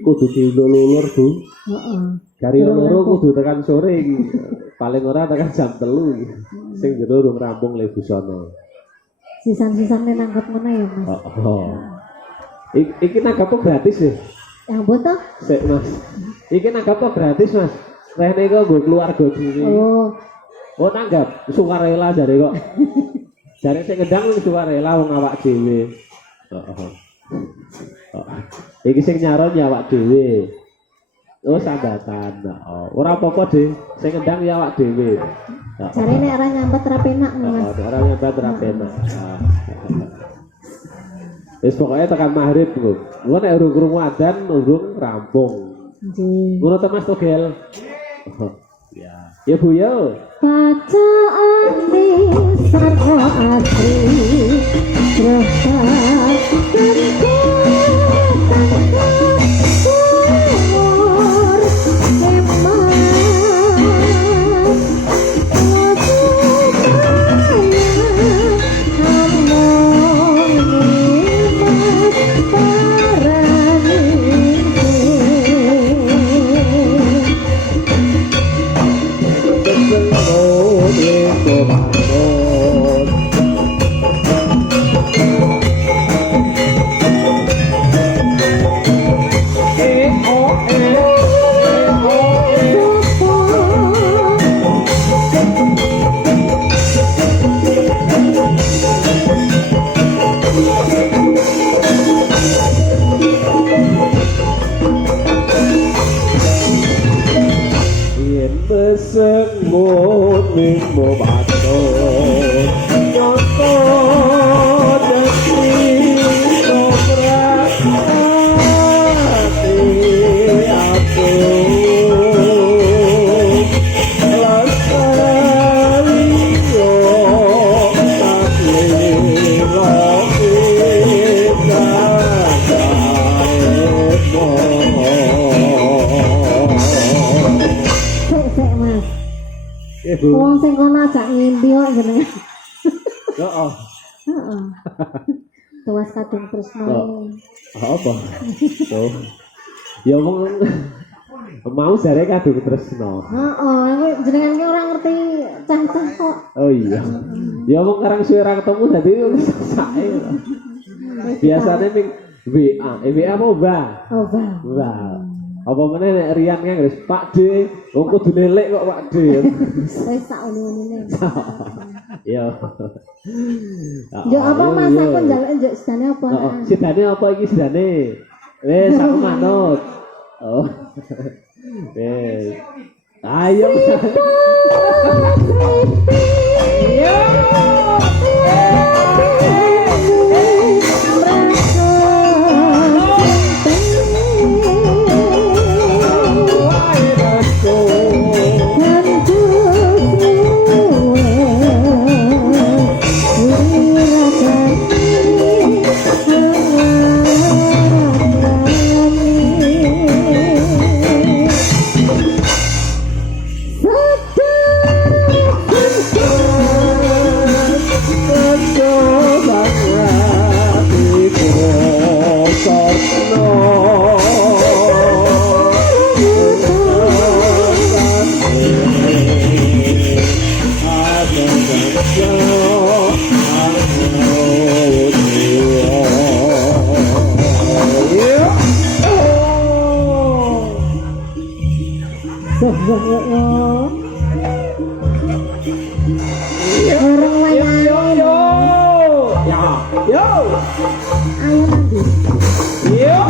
Kudu diulur Bu. Kari loro kudu tekan sore iki. Paling ora tekan jam 3 iki. Sing jero durung rampung le busana. Sisan-sisane nangkep ngono ya, Mas. Iki nangkep gratis ya? Yang boto? Sik, Mas. Iki nangkep gratis, Mas. Rene kok nggo keluarga dhewe. Oh, nanggap sukarela jare kok. Jare sing kendang sukarela wong awak dhewe. Iki sing nyaron ya awak dhewe. Oh sambatan. Ora apa-apa, Ding. Sing kendang ya awak dhewe. Jare nek ora nyambet ra penak, Mas. Ora nyambet ra penak. Wis pokoke tekan maghrib, Bu. Engko nek urung krungu adzan urung rampung. Nggih. Ngono ta Mas Togel. Ya. Ya Bu ya. Bacaan lisan asri semut ning bobato nyoto dadi soprak ati aku lestari yo tapi loki wong sing kono ajak ngimpi kok jenenge. Heeh. Heeh. Tuwas kadung tresno. Apa? Tuh. Ya wong mau jare kadung tresno. Heeh, jenengan ki ora ngerti cah-cah kok. Oh iya. Ya wong karang suwe ra ketemu dadi sae. Biasane ning WA, WA apa, Mbak? Oh, Mbak. Mbak. Apa meneh nek Rian kan wis Pak D, wong kudu nelek kok Pak D. Wis sak ngene. Yo. Yo apa Mas aku njaluk njuk sedane apa? Sedane apa iki sedane? Wis aku manut. Oh. Wis. Ayo. Yo. Orang lain yo. Ya, yo. Ayo nanti. Yo.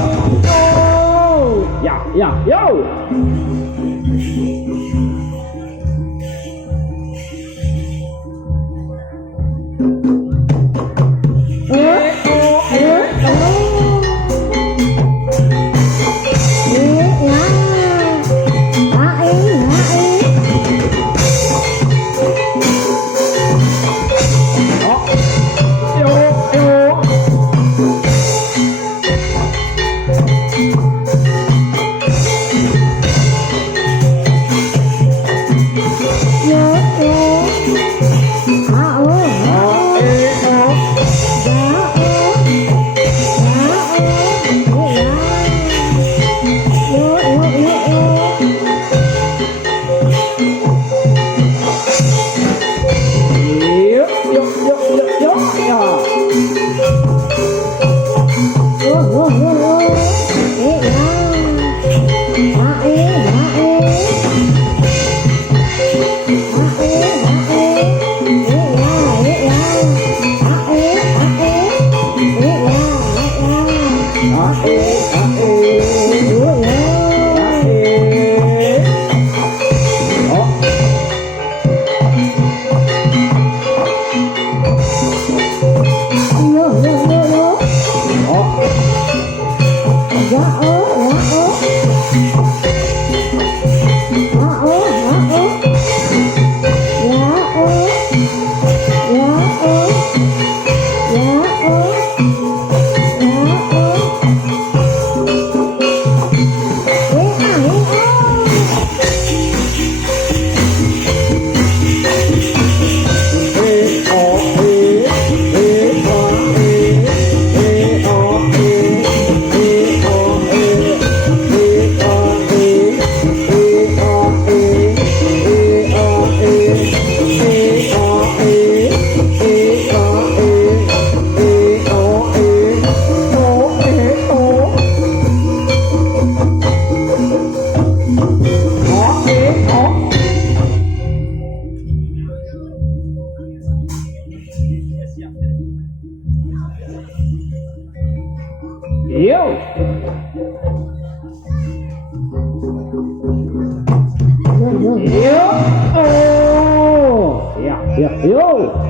Ya, yo.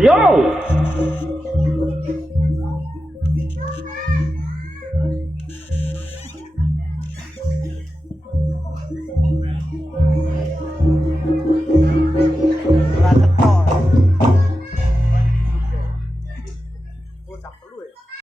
Yo.